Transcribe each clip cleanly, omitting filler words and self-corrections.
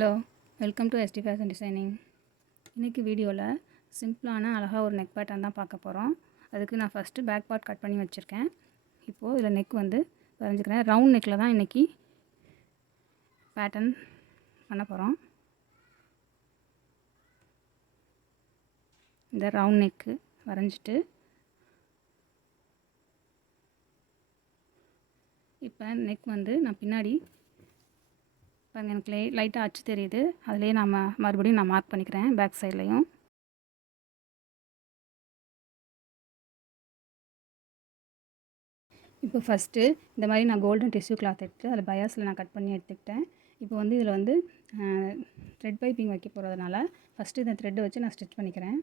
Hello, welcome to S T fashion designing. இன்றைக்கி வீடியோவில் சிம்பிளான அழகாக ஒரு நெக் பேட்டர்ன் தான் பார்க்க போகிறோம். அதுக்கு நான் ஃபஸ்ட்டு பேக் பார்ட் கட் பண்ணி வச்சுருக்கேன். இப்போது இதில் நெக் வந்து வரைஞ்சிக்கிறேன். ரவுண்ட் நெக்கில் தான் இன்றைக்கி பேட்டர்ன் பண்ண போகிறோம். இந்த ரவுண்ட் நெக்கு வரைஞ்சிட்டு இப்போ நெக் வந்து நான் பின்னாடி பாருங்கள், எனக்கு லைட்டாக அச்சு தெரியுது. அதிலே மறுபடியும் நான் மார்க் பண்ணிக்கிறேன் பேக் சைட்லேயும். இப்போ ஃபஸ்ட்டு இந்த மாதிரி நான் கோல்டன் டிஷ்யூ கிளாத் எடுத்து அதில் பயாஸில் நான் கட் பண்ணி எடுத்துக்கிட்டேன். இப்போ வந்து இதில் வந்து த்ரெட் பைப்பிங் வைக்க போகிறதுனால ஃபஸ்ட்டு இந்த த்ரெட்டை வச்சு நான் ஸ்டிச் பண்ணிக்கிறேன்.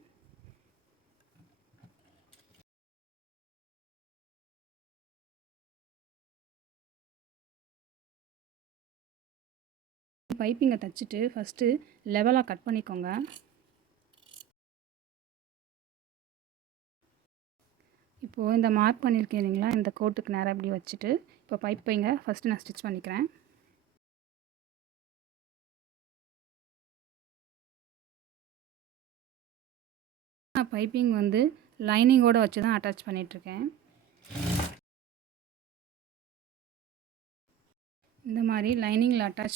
பைப்பிங்கை தைச்சிட்டு ஃபஸ்ட்டு லெவலாக கட் பண்ணிக்கோங்க. இப்போது இந்த மார்க் பண்ணியிருக்கேன் இல்லைங்களா, இந்த கோட்டுக்கு நேராக இப்படி வச்சுட்டு இப்போ பைப்பிங்கை ஃபஸ்ட்டு நான் ஸ்டிச் பண்ணிக்கிறேன். நான் பைப்பிங் வந்து லைனிங்கோடு வச்சு தான் அட்டாச் பண்ணிகிட்ருக்கேன். இந்த மாதிரி லைனிங்கில் அட்டாச்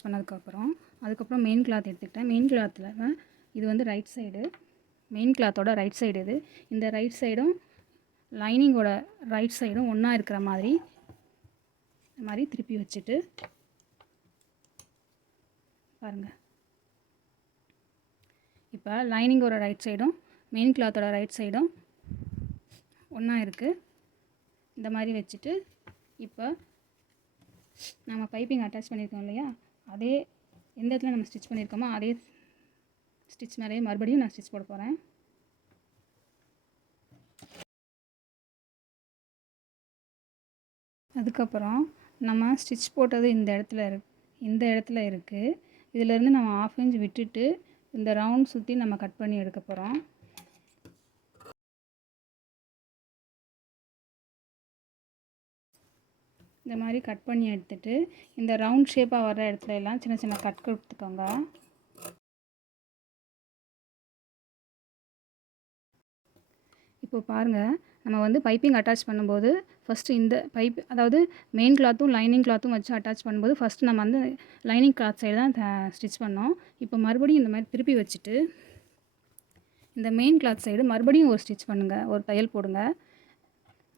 அதுக்கப்புறம் மெயின் கிளாத் எடுத்துக்கிட்டேன். மெயின் கிளாத்தில் இது வந்து ரைட் சைடு, மெயின் கிளாத்தோட ரைட் சைடு இது. இந்த ரைட் சைடும் லைனிங்கோட ரைட் சைடும் ஒன்றா இருக்கிற மாதிரி இந்த மாதிரி திருப்பி வச்சுட்டு பாருங்கள். இப்போ லைனிங்கோட ரைட் சைடும் மெயின் கிளாத்தோட ரைட் சைடும் ஒன்றா இருக்குது. இந்த மாதிரி வச்சுட்டு இப்போ நம்ம பைப்பிங் அட்டாச் பண்ணியிருக்கோம் இல்லையா, அதே எந்த இடத்துல நம்ம ஸ்டிச் பண்ணியிருக்கோமோ அதே ஸ்டிச் மேலேயே மறுபடியும் நான் ஸ்டிச் போட போகிறேன். அதுக்கப்புறம் நம்ம ஸ்டிச் போட்டது இந்த இடத்துல இருக்குது. இதிலேருந்து நம்ம 1/2 இன்ச் விட்டுட்டு இந்த ரவுண்ட் சுற்றி நம்ம கட் பண்ணி எடுக்க போகிறோம். இந்த மாதிரி கட் பண்ணி எடுத்துகிட்டு இந்த ரவுண்ட் ஷேப்பாக வர்ற இடத்துல எல்லாம் சின்ன சின்ன கட் கொடுத்துக்கோங்க. இப்போ பாருங்கள், நம்ம வந்து பைப்பிங் அட்டாச் பண்ணும்போது ஃபஸ்ட்டு இந்த அதாவது மெயின் கிளாத்தும் லைனிங் கிளாத்தும் வச்சு அட்டாச் பண்ணும்போது ஃபஸ்ட்டு நம்ம வந்து லைனிங் கிளாத் சைடு தான் ஸ்டிச் பண்ணோம். இப்போ மறுபடியும் இந்த மாதிரி திருப்பி வச்சுட்டு இந்த மெயின் கிளாத் சைடு மறுபடியும் ஒரு ஸ்டிச் பண்ணுங்கள், ஒரு தையல் போடுங்க.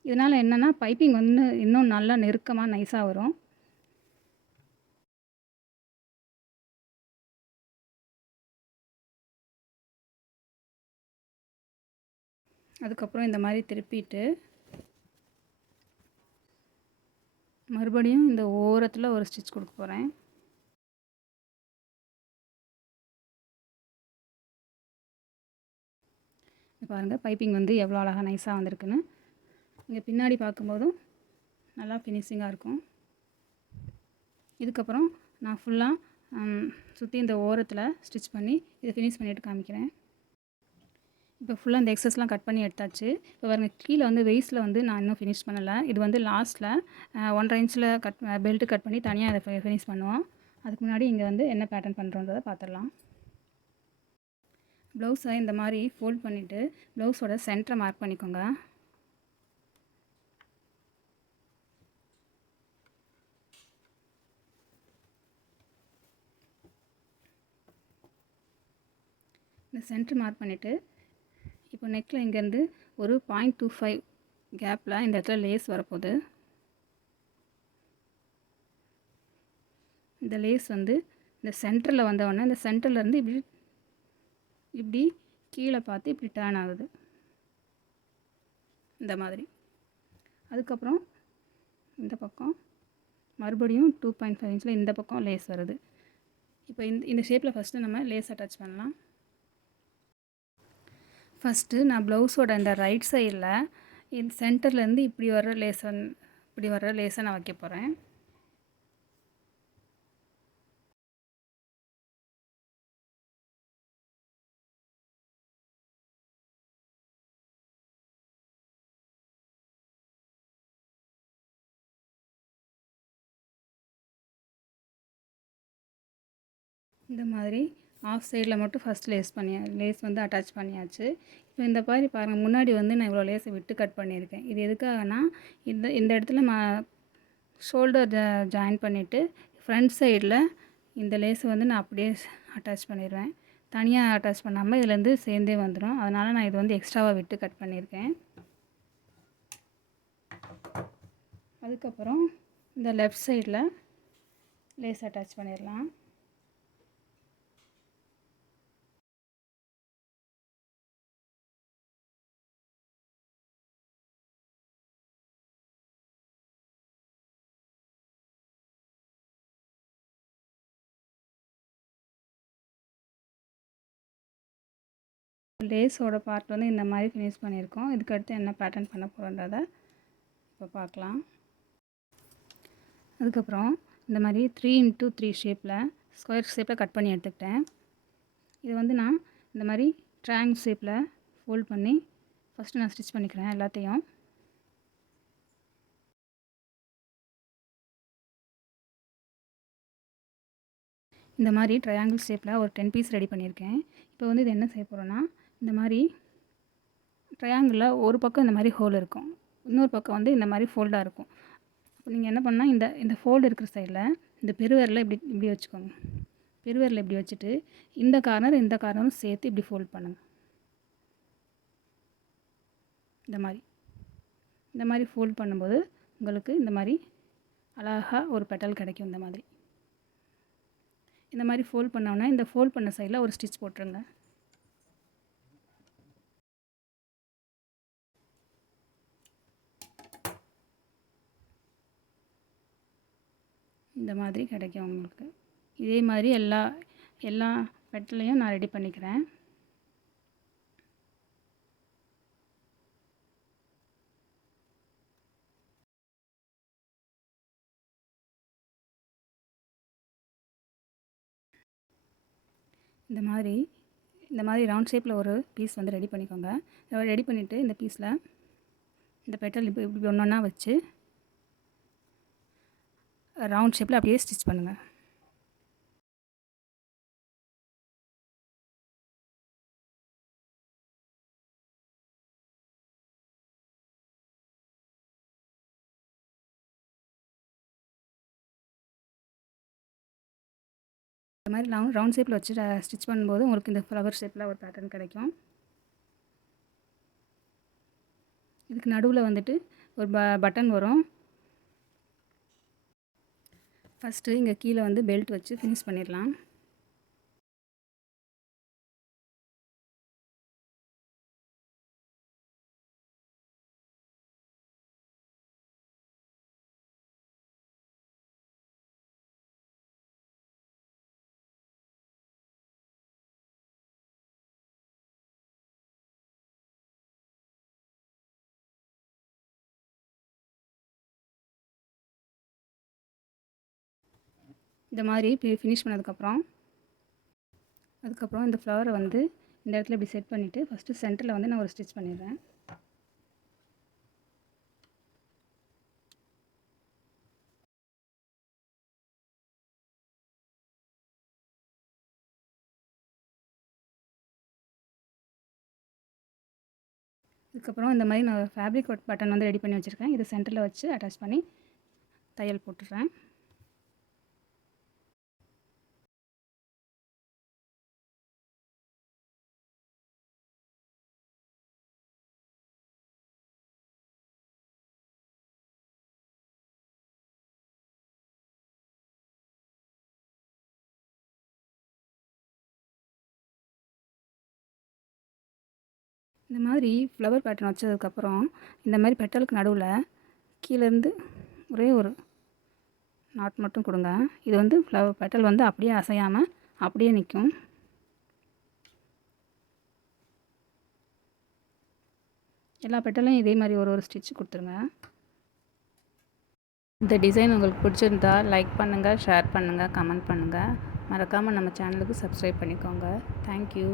இதனால் என்னென்னா பைப்பிங் வந்து இன்னும் நல்லா நெருக்கமாக நைஸாக வரும். அதுக்கப்புறம் இந்த மாதிரி திருப்பிட்டு மறுபடியும் இந்த ஓரத்தில் ஒரு ஸ்டிச் கொடுக்க போகிறேன். பாருங்கள், பைப்பிங் வந்து எவ்வளோ அழகாக நைஸாக வந்திருக்குன்னு. இங்கே பின்னாடி பார்க்கும்போதும் நல்லா ஃபினிஷிங்காக இருக்கும். இதுக்கப்புறம் நான் ஃபுல்லாக சுற்றி இந்த ஓரத்தில் ஸ்டிச் பண்ணி இதை ஃபினிஷ் பண்ணிவிட்டு காமிக்கிறேன். இப்போ ஃபுல்லாக இந்த எக்ஸஸ்லாம் கட் பண்ணி எடுத்தாச்சு. இப்போ பாருங்கள், கீழே வந்து வெயிஸ்ட்டில் வந்து நான் இன்னும் ஃபினிஷ் பண்ணலை. இது வந்து லாஸ்ட்டில் 1.5 இன்ச்சில் பெல்ட்டு கட் பண்ணி தனியாக அதை ஃபினிஷ் பண்ணுவோம். அதுக்கு முன்னாடி இங்கே வந்து என்ன பேட்டர்ன் பண்ணுறோன்றதை பார்த்துடலாம். ப்ளவுஸை இந்த மாதிரி ஃபோல்ட் பண்ணிவிட்டு ப்ளவுஸோட சென்டரை மார்க் பண்ணிக்கோங்க. இந்த சென்டர் மார்க் பண்ணிவிட்டு இப்போ நெக்கில் இங்கேருந்து ஒரு 0.25 கேப்பில் இந்த இடத்துல லேஸ் வரப்போகுது. இந்த லேஸ் வந்து இந்த சென்டரில் வந்தவுடனே இந்த சென்டர்லேருந்து இப்படி கீழே பார்த்து இப்படி டர்ன் ஆகுது இந்த மாதிரி. அதுக்கப்புறம் இந்த பக்கம் மறுபடியும் 2.5 இன்ச்சில் இந்த பக்கம் லேஸ் வருது. இப்போ இந்த ஷேப்பில் ஃபஸ்ட்டு நம்ம லேஸ் அட்டாச் பண்ணலாம். ஃபஸ்ட்டு நான் ப்ளவுஸோட இந்த ரைட் சைடில் இந்த சென்டர்லேருந்து இப்படி வர்ற லேஸை நான் வைக்க போகிறேன். இந்த மாதிரி ஆஃப் சைடில் மட்டும் ஃபஸ்ட் லேஸ் வந்து அட்டாச் பண்ணியாச்சு. இப்போ இந்த மாதிரி பாருங்கள், முன்னாடி வந்து நான் இவ்வளோ லேஸை விட்டு கட் பண்ணியிருக்கேன். இது எதுக்காகனா இந்த இடத்துல ஷோல்டர் ஜாயின் பண்ணிவிட்டு ஃப்ரண்ட் சைடில் இந்த லேஸை வந்து நான் அப்படியே அட்டாச் பண்ணிடுவேன். தனியாக அட்டாச் பண்ணாமல் இதுலேருந்து சேர்ந்தே வந்துடும். அதனால் நான் இது வந்து எக்ஸ்ட்ராவாக விட்டு கட் பண்ணியிருக்கேன். அதுக்கப்புறம் இந்த லெஃப்ட் சைடில் லேஸ் அட்டாச் பண்ணிடலாம். லேஸோட பார்ட் வந்து இந்த மாதிரி ஃபினிஷ் பண்ணியிருக்கோம். இதுக்கடுத்து என்ன பேட்டர்ன் பண்ண போகிறோன்றதை இப்போ பார்க்கலாம். அதுக்கப்புறம் இந்த மாதிரி 3x3 ஷேப்பில் ஸ்கொயர் ஷேப்பில் கட் பண்ணி எடுத்துக்கிட்டேன். இது வந்து நான் இந்த மாதிரி ட்ரையாங்கிள் ஷேப்பில் ஃபோல்ட் பண்ணி ஃபஸ்ட்டு நான் ஸ்டிச் பண்ணிக்கிறேன் எல்லாத்தையும். இந்த மாதிரி ட்ரையாங்கிள் ஷேப்பில் ஒரு 10 பீஸ் ரெடி பண்ணியிருக்கேன். இப்போ வந்து இது என்ன செய்ய போகிறோன்னா, இந்த மாதிரி ட்ரையாங்கிளில் ஒரு பக்கம் இந்த மாதிரி ஹோல் இருக்கும், இன்னொரு பக்கம் வந்து இந்த மாதிரி ஃபோல்டாக இருக்கும். இப்போ நீங்கள் என்ன பண்ணால் இந்த ஃபோல்டு இருக்கிற சைடில் இந்த பெருவிரலை இப்படி வச்சுக்கோங்க. பெருவிரலை இப்படி வச்சுட்டு இந்த கார்னரும் சேர்த்து இப்படி ஃபோல்ட் பண்ணுங்கள். இந்த மாதிரி ஃபோல்ட் பண்ணும்போது உங்களுக்கு இந்த மாதிரி அழகாக ஒரு பெட்டல் கிடைக்கும். இந்த மாதிரி ஃபோல்ட் பண்ணோன்னா இந்த ஃபோல்ட் பண்ண சைடில் ஒரு ஸ்டிச் போட்டுருங்க. இந்த மாதிரி கிடைக்கும் உங்களுக்கு. இதே மாதிரி எல்லா பெட்டலையும் நான் ரெடி பண்ணிக்கிறேன். இந்த மாதிரி ரவுண்ட் ஷேப்பில் ஒரு பீஸ் வந்து ரெடி பண்ணிக்கோங்க. ரெடி பண்ணிவிட்டு இந்த பீஸில் இந்த பெட்டல் இப்படி ஒன்றா வச்சு ரவுண்ட் ஷேப்பில் அப்படியே ஸ்டிச் பண்ணுங்கள். இந்த மாதிரி ரவுண்ட் ஷேப்பில் வச்சு ஸ்டிச் பண்ணும்போது உங்களுக்கு இந்த ஃப்ளவர் ஷேப்பில் ஒரு பேட்டர்ன் கிடைக்கும். இதுக்கு நடுவில் வந்துட்டு ஒரு பட்டன் வரும். ஃபஸ்ட்டு இங்கே கீழே வந்து பெல்ட் வச்சு ஃபினிஷ் பண்ணிடலாம். இந்த மாதிரி ஃபினிஷ் பண்ணதுக்கப்புறம் இந்த ஃப்ளவரை வந்து இந்த இடத்துல இப்படி செட் பண்ணிவிட்டு ஃபஸ்ட்டு சென்டரில் வந்து நான் ஒரு ஸ்டிச் பண்ணிடுறேன். இதுக்கப்புறம் இந்த மாதிரி நான் ஃபேப்ரிக் பட்டன் வந்து ரெடி பண்ணி வச்சுருக்கேன். இதை சென்டரில் வச்சு அட்டாச் பண்ணி தையல் போட்டுடுறேன். இந்த மாதிரி ஃப்ளவர் பேட்டர்ன் வச்சதுக்கப்புறம் இந்த மாதிரி பெட்டலுக்கு நடுவில் கீழேருந்து ஒரே ஒரு நாட் மட்டும் கொடுங்க. இது வந்து ஃப்ளவர் பெட்டல் வந்து அப்படியே அசையாமல் அப்படியே நிற்கும். எல்லா பெட்டலையும் இதே மாதிரி ஒரு ஸ்டிச் கொடுத்துருங்க. இந்த டிசைன் உங்களுக்கு பிடிச்சிருந்தா லைக் பண்ணுங்கள், ஷேர் பண்ணுங்கள், கமெண்ட் பண்ணுங்கள். மறக்காமல் நம்ம சேனலுக்கு சப்ஸ்கிரைப் பண்ணிக்கோங்க. தேங்க்யூ.